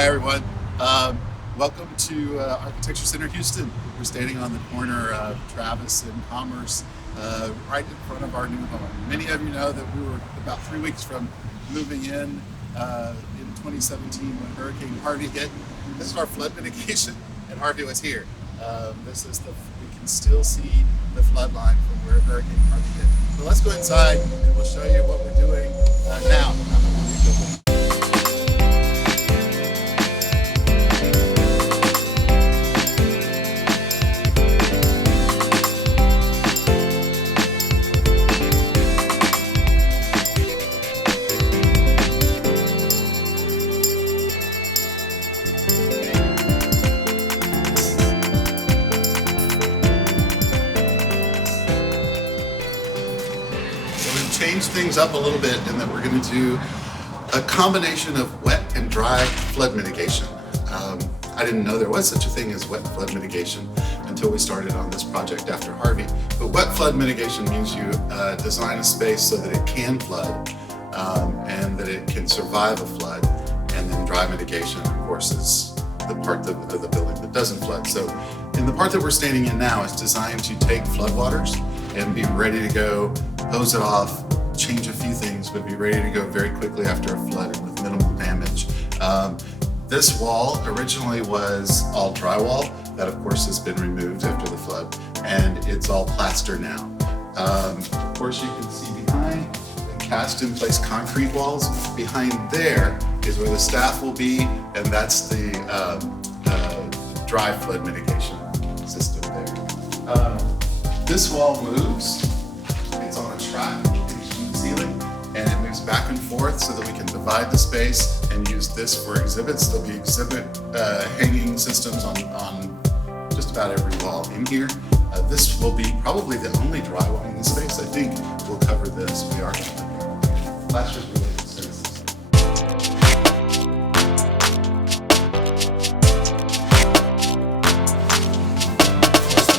Hi everyone. Welcome to Architecture Center Houston. We're standing on the corner of Travis and Commerce, right in front of our new home. Many of you know that we were about 3 weeks from moving in 2017 when Hurricane Harvey hit. This is our flood mitigation, and Harvey was here. We can still see the flood line from where Hurricane Harvey hit. So let's go inside and we'll show you what we're doing now. Change things up a little bit in that we're going to do a combination of wet and dry flood mitigation. I didn't know there was such a thing as wet flood mitigation until we started on this project after Harvey. But wet flood mitigation means you design a space so that it can flood and that it can survive a flood. And then dry mitigation, of course, is the part of the building that doesn't flood. So in the part that we're standing in now is designed to take floodwaters and be ready to go, hose it off, change a few things, but be ready to go very quickly after a flood and with minimal damage. This wall originally was all drywall. That of course has been removed after the flood, and it's all plaster now. Of course you can see behind the cast in place concrete walls. Behind there is where the staff will be, and that's the dry flood mitigation system there. This wall moves. It's on a track in the ceiling, and it moves back and forth so that we can divide the space and use this for exhibits. There'll be exhibit hanging systems on just about every wall in here. This will be probably the only drywall in the space. I think we'll cover this. We are going to plaster's related services.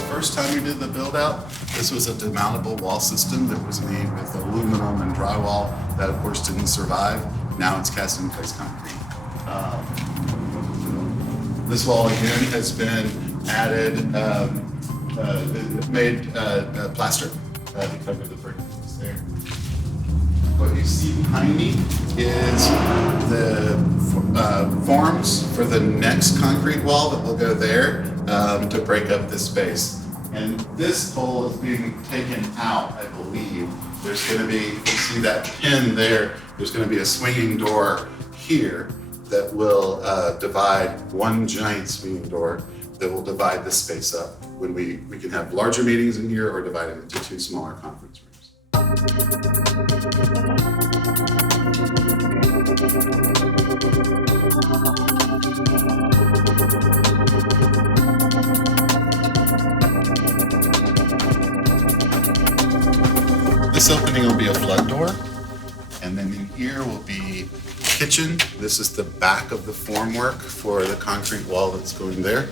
First time we did the build out, this was a demountable wall system that was made with aluminum and drywall. That of course didn't survive. Now it's cast in place concrete. This wall again has been added, made plaster to cover the brick that's there. What you see behind me is the forms for the next concrete wall that will go there to break up this space. And this pole is being taken out, I believe. There's going to be, you see that pin there, there's going to be a swinging door here that will divide one giant swinging door that will divide this space up. When we can have larger meetings in here or divide it into two smaller conference rooms. This opening will be a flood door, and then in here will be kitchen. This is the back of the formwork for the concrete wall that's going there.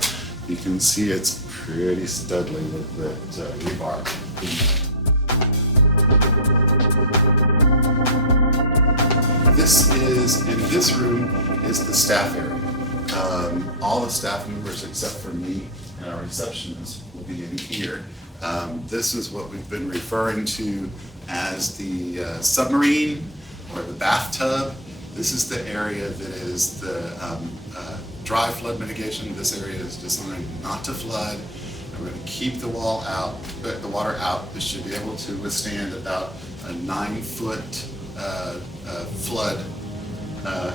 You can see it's pretty studly with the rebar. In this room is the staff area. All the staff members except for me and our receptionist will be in here. This is what we've been referring to as the submarine or the bathtub. This is the area that is the dry flood mitigation. This area is designed not to flood. And we're going to keep the water out. This should be able to withstand about a 9-foot flood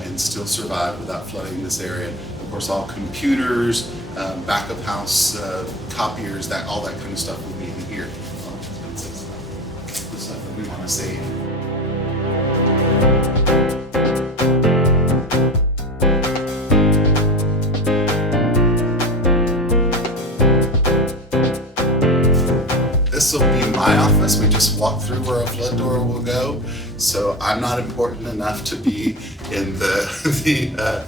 and still survive without flooding this area. Of course, all computers, back of house copiers, all that kind of stuff will be in here. The stuff that we want to save. This will be my office. We just walked through where a flood door will go. So I'm not important enough to be in the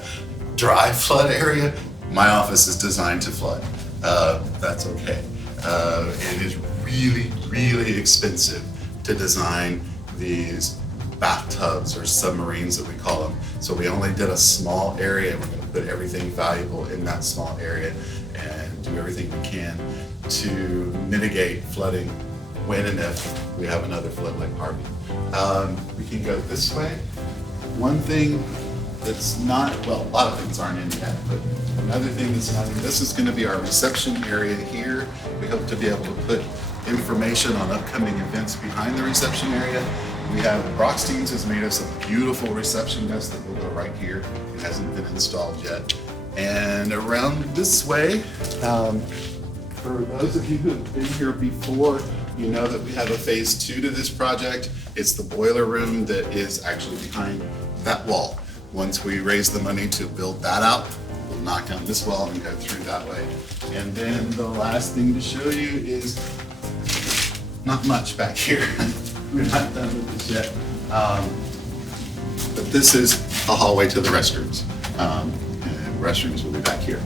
dry flood area. My office is designed to flood. That's okay. It is really, really expensive to design these bathtubs or submarines that we call them. So we only did a small area. We're going to put everything valuable in that small area and do everything we can to mitigate flooding when and if we have another flood like Harvey. We can go this way. One thing that's not, well, a lot of things aren't in yet, but another thing that's not in, this is going to be our reception area here. We hope to be able to put information on upcoming events behind the reception area. We have Brockstein's has made us a beautiful reception desk that will go right here. It hasn't been installed yet. And around this way, for those of you who have been here before, you know that we have a phase 2 to this project. It's the boiler room that is actually behind that wall. Once we raise the money to build that out, we'll knock down this wall and go through that way. And then the last thing to show you is not much back here. We're not done with this yet. But this is a hallway to the restrooms. And restrooms will be back here.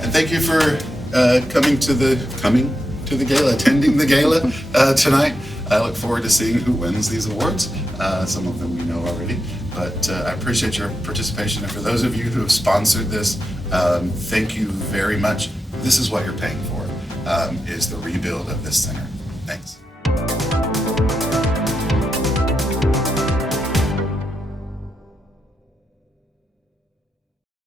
And thank you for coming to the gala, attending the gala tonight. I look forward to seeing who wins these awards. Some of them we know already, but I appreciate your participation. And for those of you who have sponsored this, thank you very much. This is what you're paying for, is the rebuild of this center. Thanks.